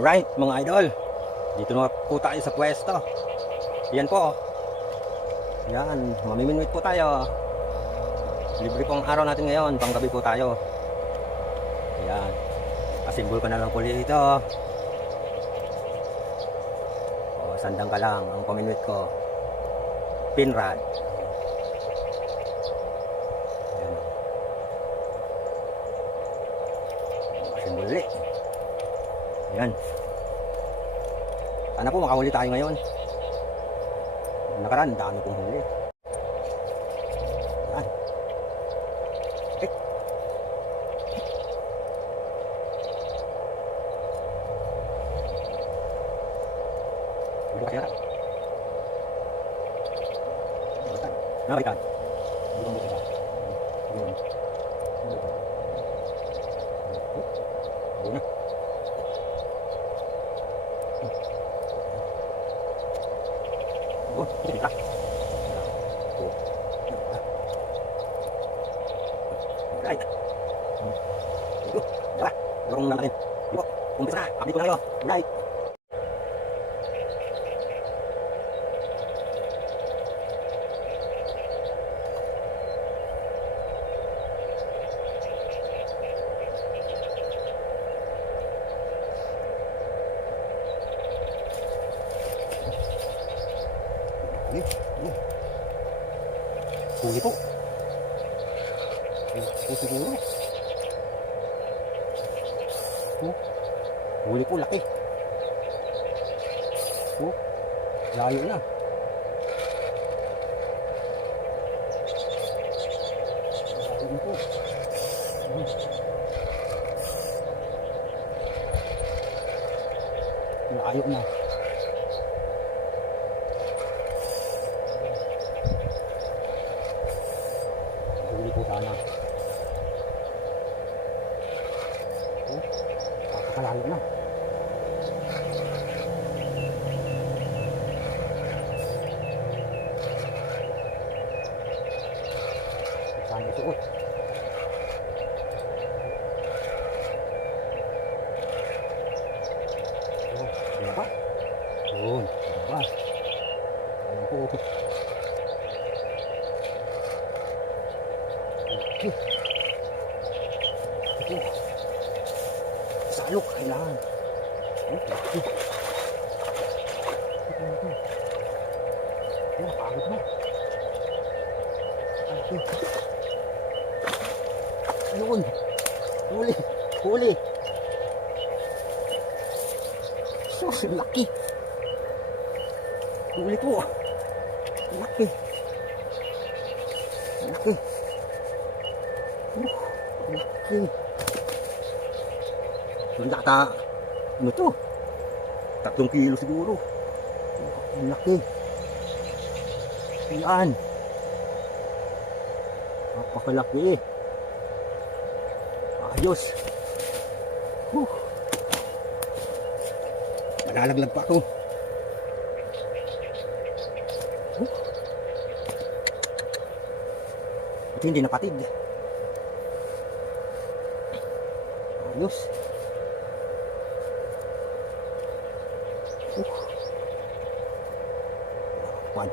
Alright mga idol, dito na po tayo sa pwesto. Yan po. Yan, mamimingwit po tayo. Libre pong araw natin ngayon, panggabi po tayo. Yan, asimbol ko na lang po dito. O, sandang ka lang ang pamimingwit ko. Pinrad. Yan. Asimbol ulit. Yan. Sana po makahuli tayo ngayon. Nakaraan, dami pong huli. Yan. Eh. Huli ka siya. Nakaitan. Hindi kong buka siya. Yun. Huli na. Oh, ini kita. Right. Itu, dah. Dorong natin. Yuk, umpisa na. Update ko na kayo. Right. Huli po. Huli siguro. Huli po, laki. Layo na. Layo po. Layo na. Huli po sana. Kakalayo na. Saan isuot? Diba? Yun, diba? Ayan po. Ito. Salok kailangan. Ito. Napagod na. Yun. Huli. Huli. So, laki. Huli po. Laki. Laki. Laki. Hindi ata, ano to? 3 kilo siguro. Laki. Yan. Napakalaki. Ayos. Nalalaglag pa ako. Ito hindi napatid. Ayos. Pad.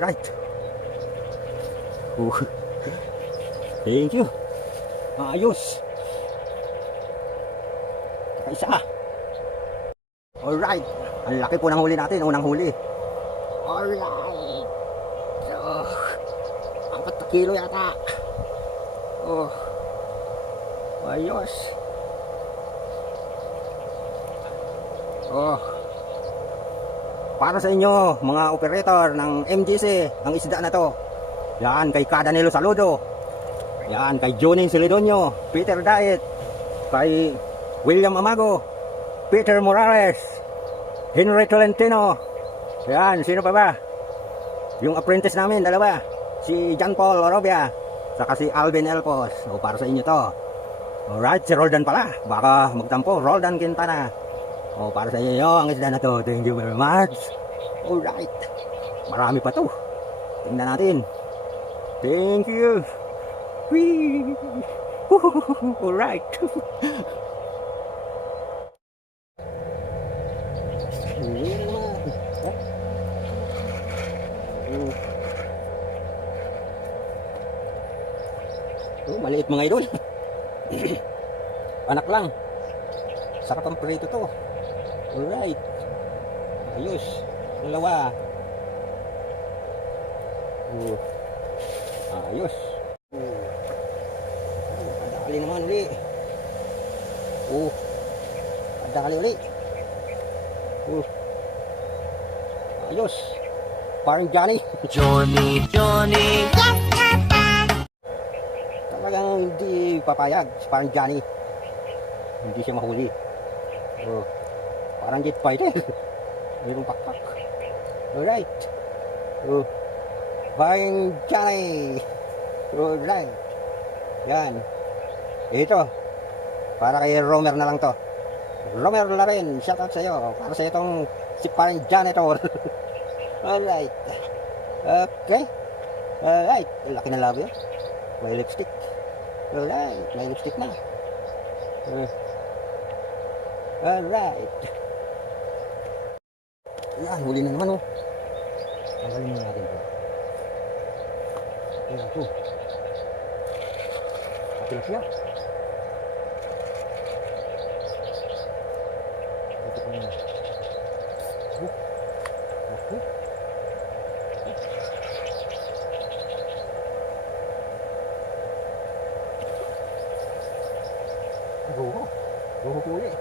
Right. Thank you. Ayos. Isa. Alright. Ang laki po ng huli natin. Unang huli. Alright. So, 4 kilo yata. Oh. Ayos. Oh. Para sa inyo, mga operator ng MGC, ang isda na to. Yan, kay Cadanelo Saludo. Yan, kay Johnny Celedonio, Peter Daet, kay William Amago, Peter Morales, Henry Tolentino. Yan, sino pa ba? Yung apprentice namin, dalawa. Si John Paul Orobia, saka si Alvin Elpos. O, para sa inyo to. Alright, si Roldan pala. Baka magtampo, Roldan Quintana. O, para sa inyo ang isda na to. Thank you very much. Alright. Marami pa to. Tingnan natin. Thank you. Whee! Alright. Uwi na naman. Maliit mga idol. Anak lang. Sarap ang prito to. Alright. Ayos. Dalawa. Ayos. Adali naman uli. Adali uli. Ayos. Parang Johnny. Johnny. Talagang hindi papayag. Parang Johnny. Hindi siya mahuli. Parang jet fighter. Mayroong pakpak. Alright. Parang Johnny. Alright. Yan. Ito. Para kay Romer na lang to. Romer na rin. Shoutout sa iyo. Para sa itong si parang janitor. Alright. Okay. Alright. Laki na labo yun. May lipstick. Alright. May lipstick na. Alright. Yan. Huli na naman oh. Tanggalin na natin ito. Ayan ito. Tilapia. Ito ko muna. Okay. Roho po ulit.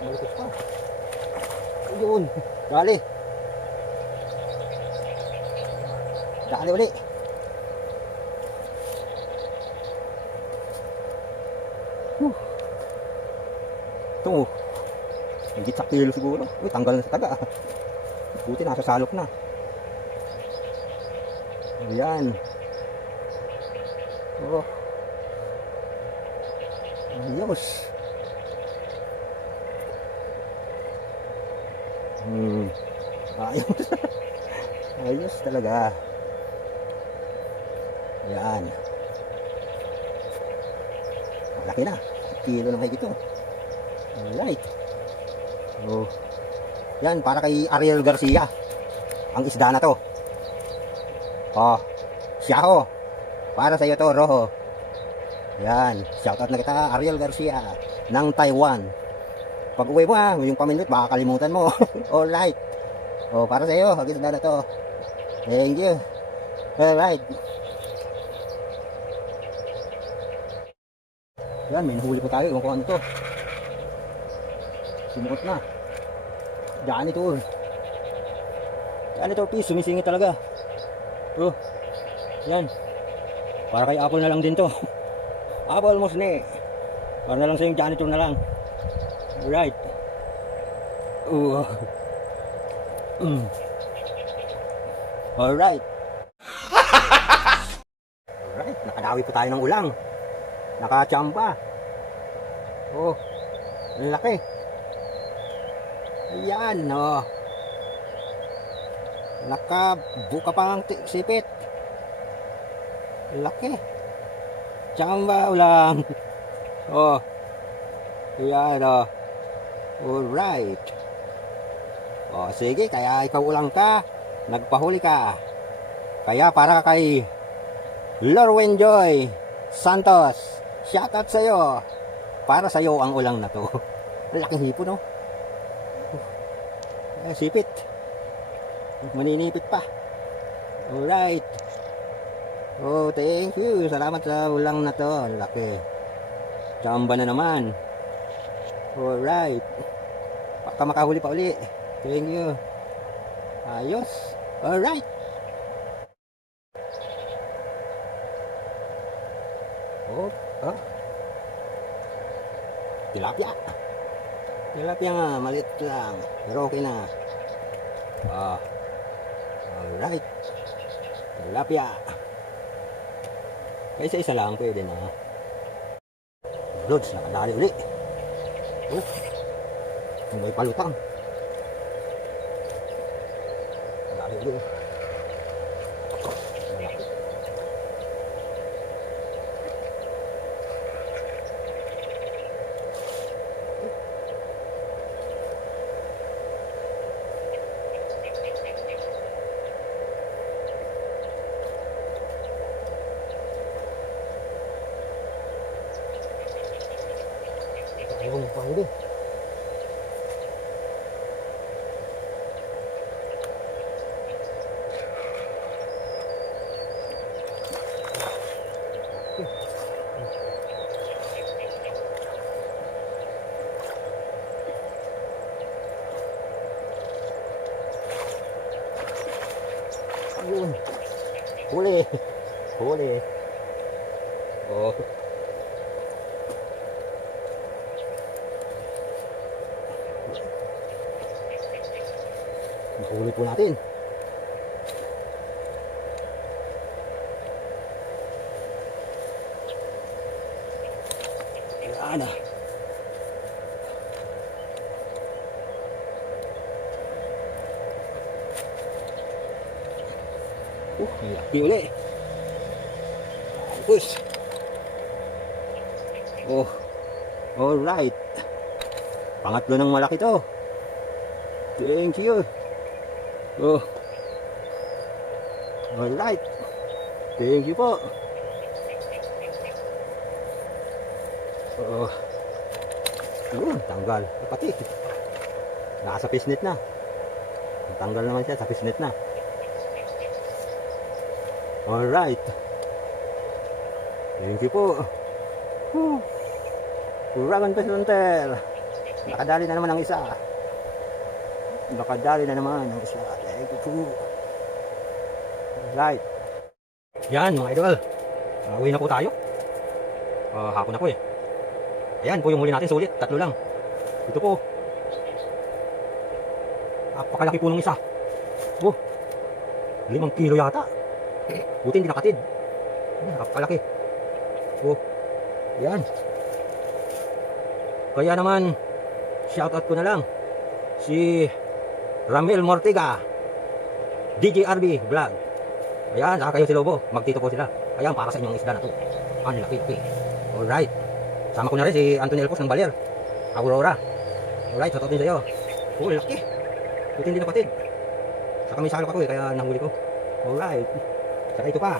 Malutos pa. Ayun. Dali. Dali ulit. Ito. Higit sa kilo siguro. Uy, tanggal na sa taga. Buti nasa salok na. Ayan. Ayos. Ayos. Ayos talaga. Ayan. Malaki na. Kilo na may gito. Alright. Yan, para kay Ariel Garcia. Ang isda na to. Siya ho. Para sa iyo to, Roho. Yan. Shoutout na kita, Ariel Garcia. Ng Taiwan. Pag uwi mo yung pamindot, baka kalimutan mo. Alright. Para sa iyo, ang isda na to. Thank you. Alright. Yan, may nahuli pa tayo. Ewan ko ano to. Sumuot na. Janitor. Janitor piece, sumisingit talaga. Yan. Para kay Apple na lang din to. Apple Mosne. Para na lang sa yung janitor na lang. Alright. Alright. Alright, nakadawi po tayo ng ulang. Nakachamba. Ang laki. Ayan, nakabuka pa ang sipit. Laki. Chamba ulang. Ayan, alright. Sige, kaya ikaw ulang ka, nagpahuli ka. Kaya para kay Lorwen Joy Santos, shoutout sa'yo. Para sa'yo ang ulang na to. Laking hipo, no? Sipit. Maninipit pa. Alright. Thank you. Salamat sa ulang na to. Laki. Chamba na naman. Alright. Baka makahuli pa uli. Thank you. Ayos. Alright. Tilapia. Tilapia nga, maliit lang. Pero okay na. Alright. Tilapia. Isa-isa lang pwede na. Lods, nakadali ulit. May palutang. Ayun. Ayun, pahuli. Ayun. Huli. Huli. Oh. Nahuli po natin. Ayan ah. Laki uli. Push. Oh. Alright. Pangatlo ng malaki to. Thank you. Oh. Alright. Thank you po. Oh. Yun, tanggal. Pati. Nasa fishnet na. Tanggal naman siya sa fishnet na. Alright. Thank you po. Dragon Fish Hunter. Nakadali na naman ang isa. Nakadali na naman ang isa. Thank you po. Alright. Yan mga idol. Uwi na po tayo. Hapon na po eh. Ayan po yung huli natin. Sulit. 3 lang. Ito po. Napakalaki po ng isa. 5 kilo yata. Buti hindi nakatid. Napakalaki. Yan. Kaya naman, shoutout ko na lang si Ramil Mortiga, DJRB Vlog. Ayan, saka kayo si Lobo. Magtito po sila. Ayan, para sa inyong isda na to. Ang laki. Alright. Sama ko na rin si Anthony Elpos ng Baler, Aurora. Alright, shoutout din sa iyo. Laki. Buti hindi nakatid. Saka may salok ako eh, kaya nahuli ko. Alright. Saka ito pa.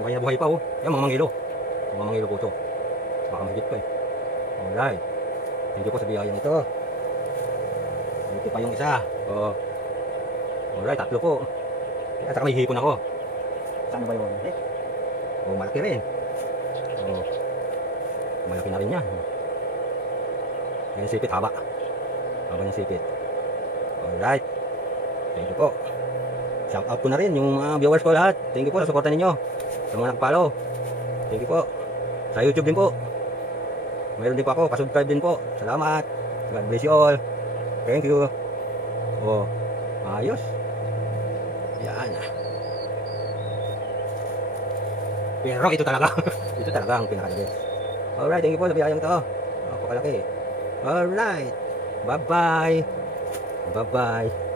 Buhay na buhay pa oh. Yan mga mangilo. Mga mangilo po ito. Baka mahigit pa eh. Alright. Thank you po sa biyayang ito. Ito pa yung isa. Alright, 3 po. At saka may hipon ako. Saan ba yun? Malaki rin. Malaki na rin yan. Yan yung sipit, haba. Haba yung sipit. Alright. Thank you po. Shout out ko na rin yung mga viewers ko lahat. Thank you po sa suporta ninyo. Sa mga nagpalo. Thank you po. Sa YouTube din po. Mayroon din po ako. Pasubscribe din po. Salamat. God bless you all. Thank you. Ayos. Yan. Pero ito talaga. Ito talaga ang pinaka-best. Alright. Thank you po sa biyayang ito. Napakalaki. Alright. Bye-bye. Bye-bye.